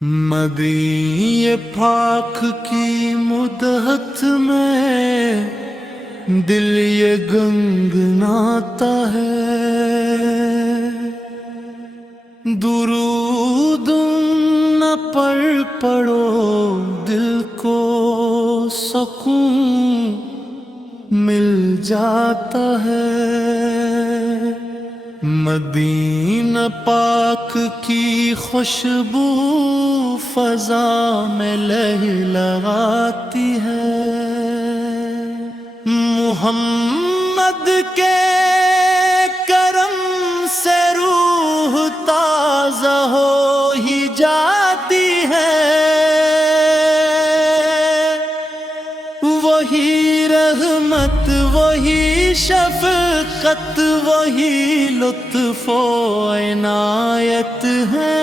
مدی پاک کی مدحت میں دل یہ گنگناتا ہے، درود نہ پڑھو دل کو سکون مل جاتا ہے۔ مدینہ پاک کی خوشبو فضا میں لہلہاتی ہے، محمد کے کرم سے روح تازہ ہو ہی جاتی ہے، وہی رحمت وہی شفقت وہی لطف و عنایت ہے،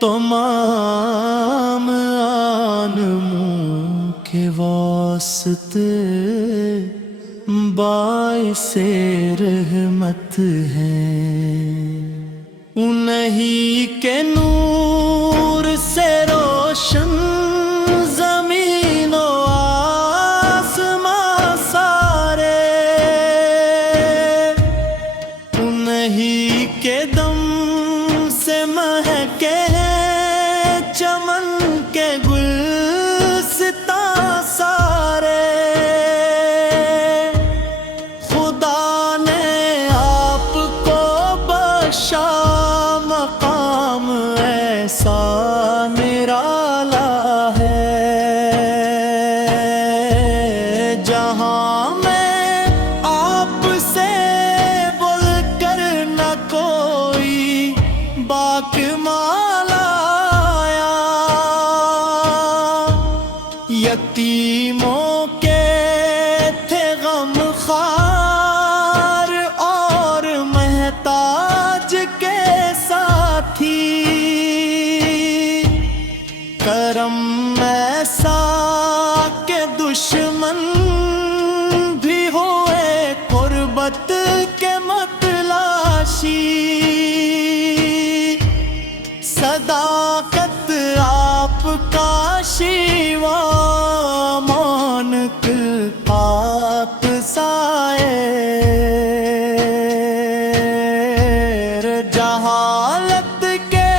تمام عالموں کے واسطے باعث رحمت ہیں، انہی کے نور سے روشن زمین و آسمان سارے، انہی کے دم سے مہکے چمن کے گلستاں سارے، خدا نے آپ کو بخشا مقام ایسا نرالا ہے، جہاں میں آپ سے بول کر نہ کوئی باک مالا آیا، یتیموں کے تھے غم خوار اور محتاج کے ساتھی، کرم ایسا کہ دشمن بھی ہوئے قربت کے متلاشی، صداقت آپ کا شیوا مانک پاک سائے، جہالت کے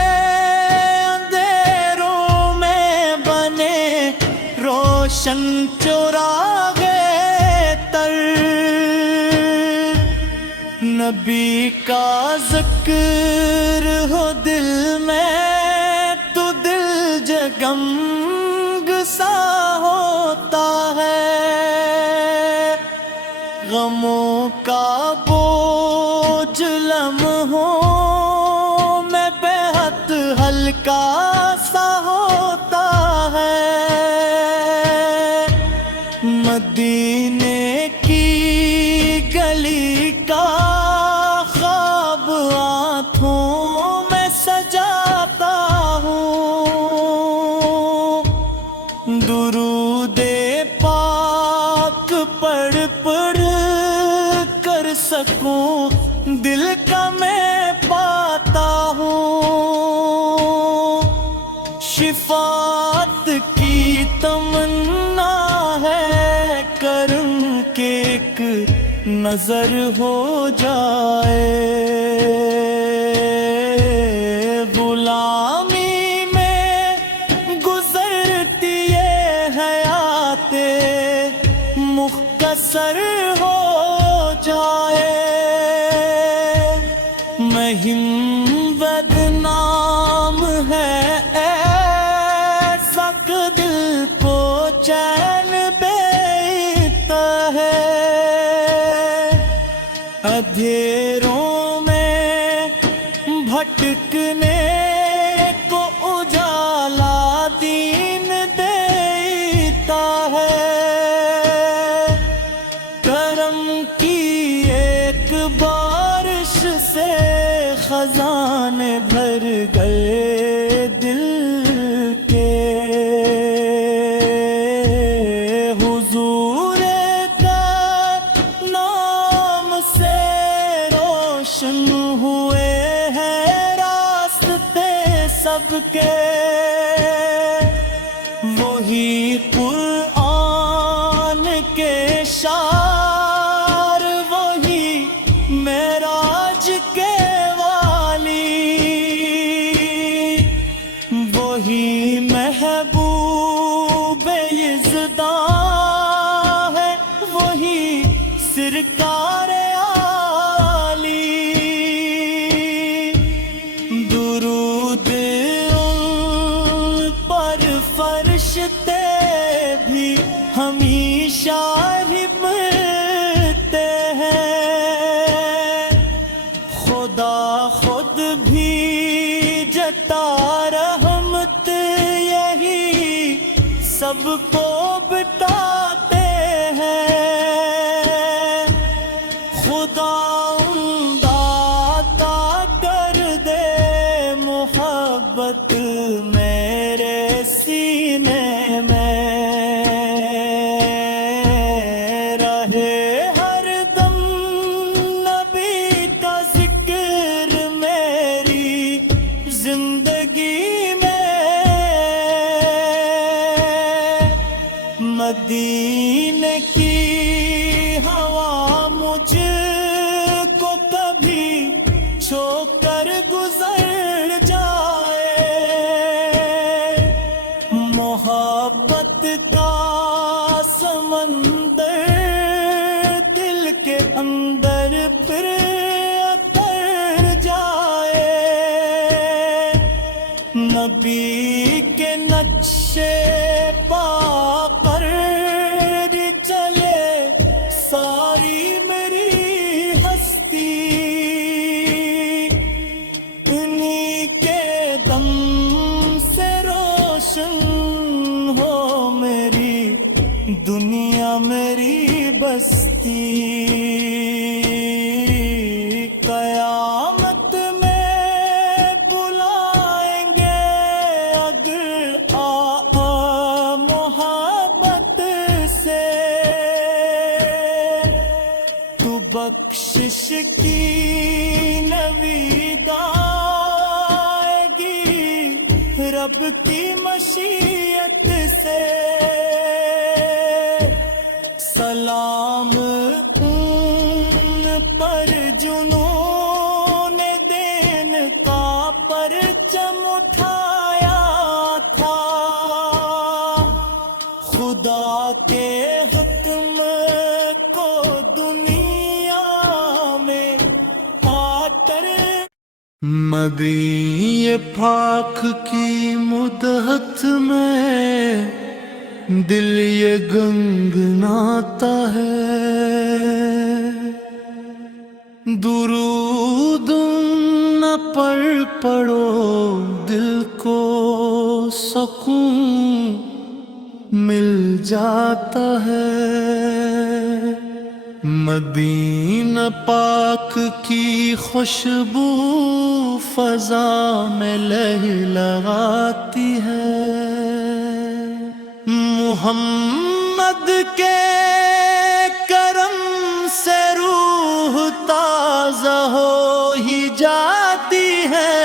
اندھیروں میں بنے روشن چراغ تر، نبی کا ذکر ہو دل میں تو دل جگمگ سا ہوتا ہے، غموں کا بوجھ لمحوں میں بے حد ہلکا سا ہوتا ہے، مدینے کی گلی کا خواب آنکھوں میں سجاتا ہوں، درود پاک پڑھ پڑھ کر سکوں دل کا میں پاتا ہوں، شفاعت کی تمنا ہے کرم کے ایک نظر ہو جائے، غلامی میں گزرتی یہ حیات مختصر ہو جائے، مہم بدنام ہے ایسا کہ دل کو چین دیتا ہے، اندھیروں میں بھٹکنے کو اجالا دین دیتا ہے، کرم کی ایک بارش سے خزانے بھر گئے دل کے، حضور کا نام سے روشن ہوا ہوئے ہیں راستے سب کے، وہی قرآن کے شعر، وہی معراج کے والی، وہی محبوب یزداں ہے، وہی سرکار عالی۔ درود ان پر فرشتے بھی ہمیشہ ہی پڑھتے ہیں، خدا خود بھی جتا رحمت یہی سب کو بتاتے ہیں۔ خدا عطا کر دے محبت میرے سینے میں، رہے ہر دم نبی کا ذکر میری زندگی میں، مدینے کی ہوا مجھ کو کبھی چھو کر گزر جائے، محبت کا سمندر دل کے اندر پھر اتر جائے، نبی کے نقشے پا کر چلے ساری میری ہستی، انہی کے دم سے روشن ہو میری دنیا میری بستی، قیامت میں بلائیں گے اگر آ محبت سے، تو بخشش کی نوی گائے گی رب کی مشیت سے، سلام ان پر جنہوں نے دین کا پرچم اٹھایا تھا، خدا کے حکم کو دنیا میں آ کر مدی پاک کی مدحت میں دل یہ گنگناتا ہے، درود نہ پڑھو دل کو سکون مل جاتا ہے، مدینہ پاک کی خوشبو فضا میں لہلاتی ہے، محمد کے کرم سے روح تازہ ہو ہی جاتی ہے،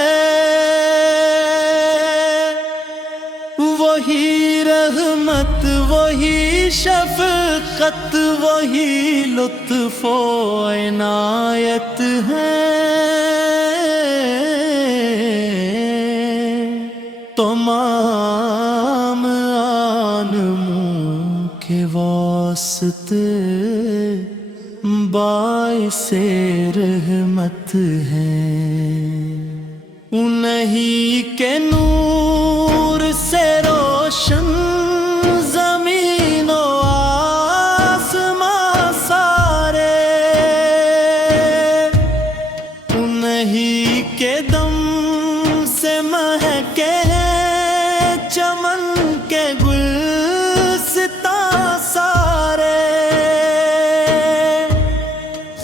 وہی رحمت وہی شفقت وہی لطف و عنایت ہے، تمام عالموں کے واسطے باعث رحمت ہیں، انہی کے نور سے روشن زمین و آسمان سارے، انہی کے دم سے مہکے چمن کے گلستاں سارے،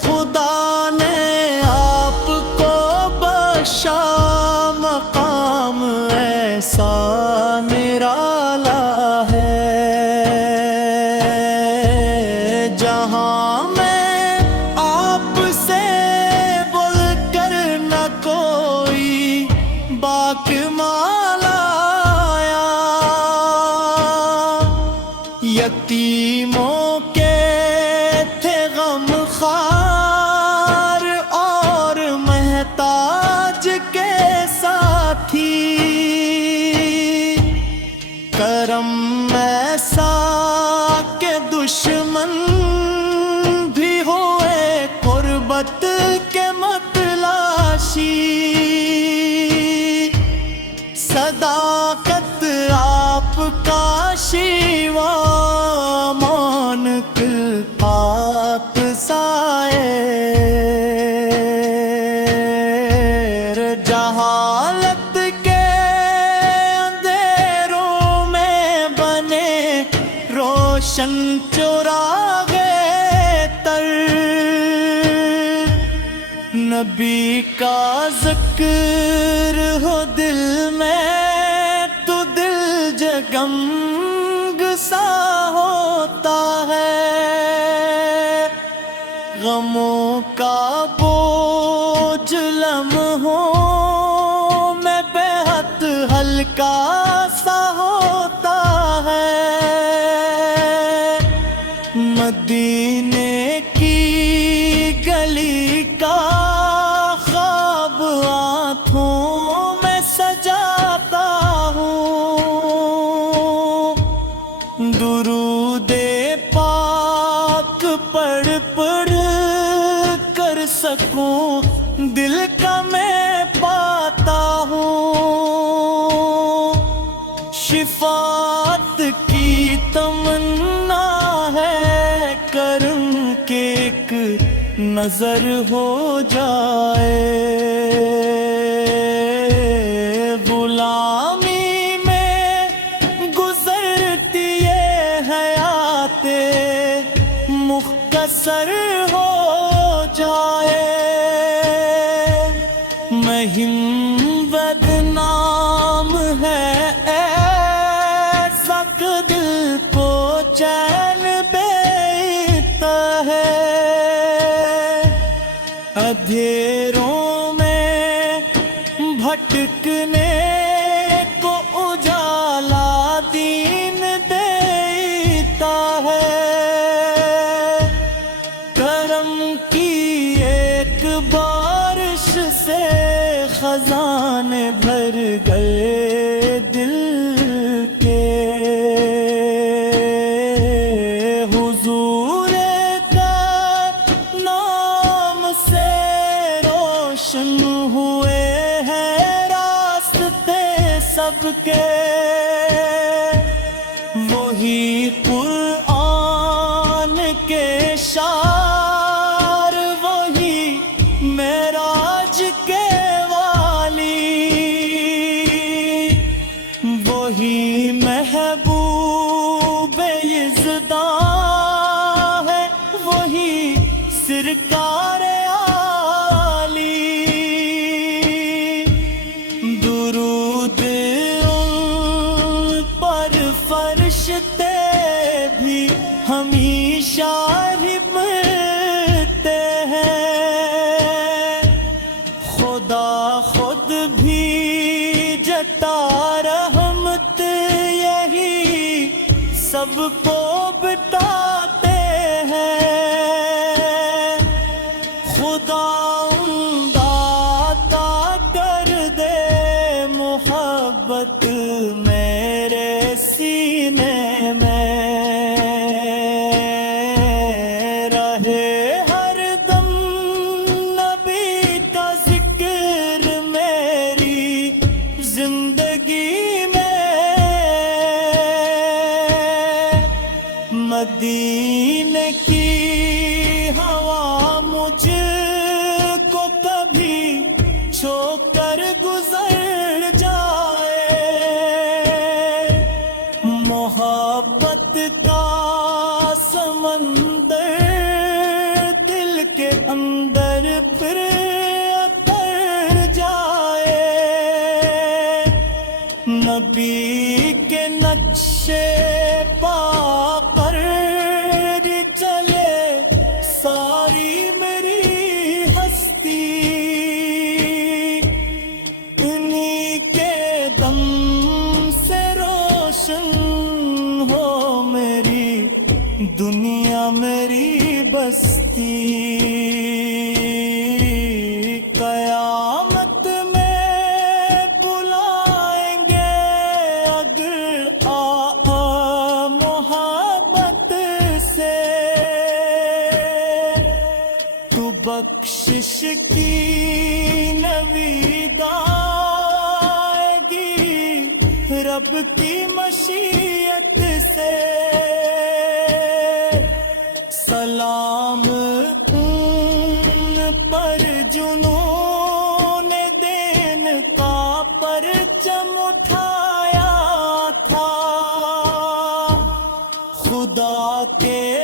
خدا نے آپ کو بخشا مقام ایسا نرالا ہے، جہاں میں آپ سے بول کر نہ کوئی باک مالا آیا، یتیموں کے تھے غم خوار اور محتاج کے ساتھی، کرم ایسا کہ دشمن بھی ہوئے قربت کے متلاشی، صداقت آپ کا شیوا مانک آپ سائے، جہالت کے اندھیروں میں بنے روشن چراغ تر، نبی کا ذکر ہو دل میں تو دل جگمگ سا ہوتا ہے، غموں کا بوجھ لمحوں میں بے حد ہلکا سا ہوتا ہے، مدینے کی گلی کا خواب آنکھوں میں سجاتا ہوں، درود پاک پڑھ پڑھ کر سکوں دل کا میں پاتا ہوں، شفاعت کی تمنا ہے کرم کے ایک نظر ہو جائے، غلامی میں گزرتی یہ حیات مختصر ہو جائے، مہم بدنام ہے ایسا کہ دل کو چین بیتا ہے، اندھیروں میں بھٹکنے کو اجالا دین دیتا ہے، کرم کی ایک بارش سے خزانے بھر گئے دل کے، حضور کا نام سے روشن ہوئے ہیں راستے سب کے، وہی قرآن کے شعر، وہی معراج کے والی، وہی محبوب یزداں ہے، وہی سرکار عالی، درود ان پر فرشتے بھی ہمیشہ ہی ملتے ہیں، خدا خود بھی جتا رحمت یہی سب کو بتاتے ہیں، خدا عطا کر دے محبت میرے سینے میں، رہے ہر دم نبی کا ذکر میری زندگی میں، مدینے کی ہوا مجھ کو کبھی چھو کر گزر جائے، محبت کا سمندر دل کے اندر پھر اتر جائے، نبی کے نقشے پا پر چلے ساری میری ہستی، رب کی مشیت سے سلام ان پر جنون دین کا پرچم اٹھایا تھا، خدا کے